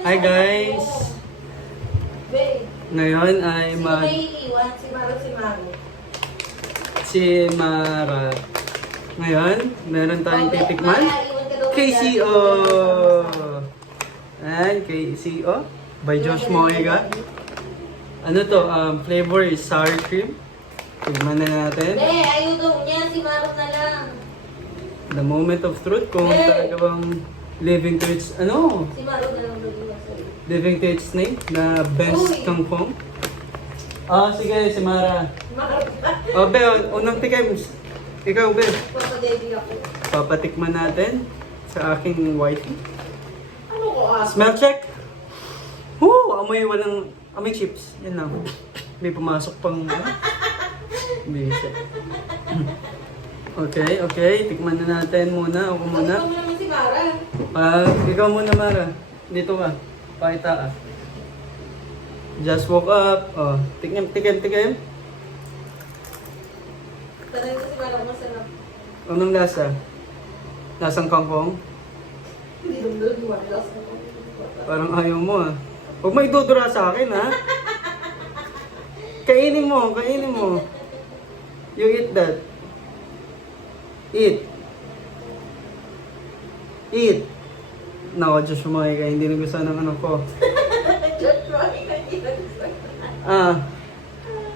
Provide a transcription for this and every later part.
Hi guys! Ngayon ay Sino may iiwan? Si Maro, si Maro. si Mara. Ngayon, meron tayong titikman. Mara, iwan ka daw kay KCO! Daddy. Ayan, KCO by Josh Moiga. Ano to? Flavor is sour cream. Tignan na natin. Ayaw daw niya. Si Maro na lang. The moment of truth. Kung talaga bang living to its, Si Maro na lang daw iwan sa'yo. living to its name na best Uy. kangkong. Sige, si Mara. Maro na. Be, unang tikim. Ikaw, Be. Papadedi ako. Papatikman natin sa aking wifey. Ano ko Smell check. Amoy chips. Yan lang. May pumasok pang bisa. Okay. Tikman na natin muna. Ako muna. Ikaw mo naman si Mara. Ikaw muna, Mara. Dito ka. Pakita ka. Just woke up. Tikim. Tanay ko si Mara kung masarap. Anong lasa? Lasang kangkong? Hindi doon wala sa ako. Parang ayaw mo Huwag may dudura sa akin Kainin mo. You eat that. Eat. Nako, Diyos mo hindi na gusto ng ano ko.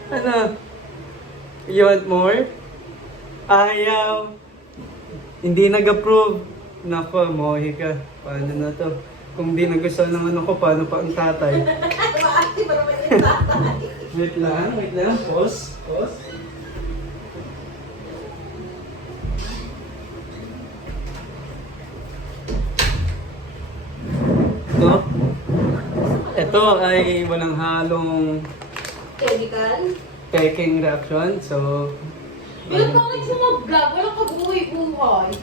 Ano? You want more? Ayaw. Hindi nag-approve. Nako, mohi ka. Paano na to? Kung di nagustuhan ng ano ko, paano pa ang tatay? Maati pa naman yung tatay. Wait lang. Pause. Ito ay walang halong Chemical. peking reaction. So, Pero bakit siya mag-vlog? Walang kabuhay-buhay.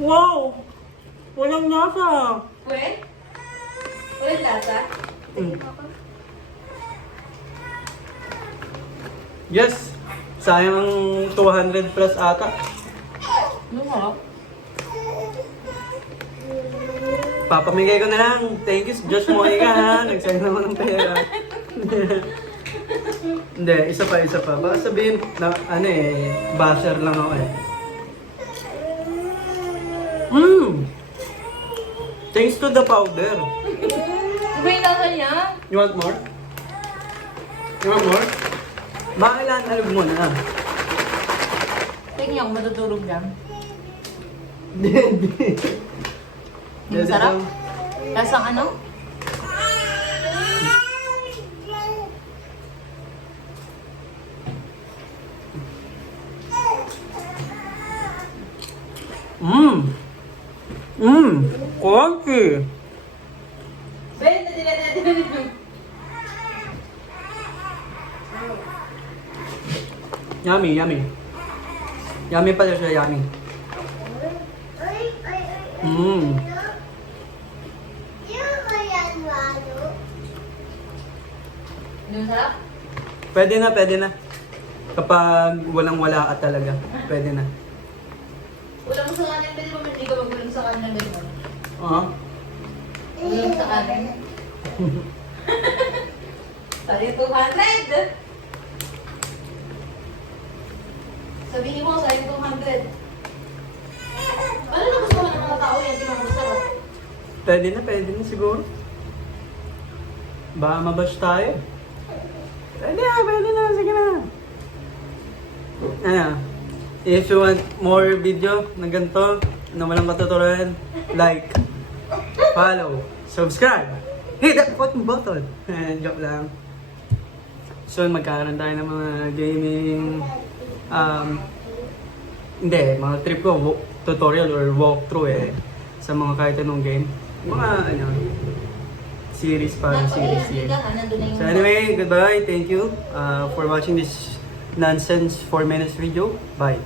Wow! Walang lasa! Pwede? Walang lasa? Yes! Sayang ang 200 plus ata. Ano nga? Papamigay ko na lang. Thank you, Josh Moiga Nagsayang naman ng pera. Hindi, isa pa. Baka sabihin, basher lang ako Thanks to the powder. Iba yung lasa niya? You want more? Baka kailangan alog mo na. Tingnan ako matutulog lang. Hindi. Masarap? Lasang ano? Crunchy. Yummy. Yummy pala siya, yummy. Yung sarap? Pwede na. Kapag walang-wala ka talaga, pwede na. Ulam sa kanin, pwede ba hindi ka mag-ulam sa kanin ng ganyan? Ulam sa kanin? Sabi 200! Sabihin mo, sabi 200. Ano na gusto ng mga tao yan? Di ba masarap? Pwede na siguro. Baka mabash tayo. Pwede na, sige na. If you want more video na ganito, na walang katuturan, like, follow, subscribe, hit that button. Joke lang. Soon magkakaroon tayo ng mga gaming, mga trip ko, tutorial or walkthrough sa mga kahit anong game. Mga series para series game. So anyway, goodbye, thank you for watching this nonsense 4 minutes video. Bye.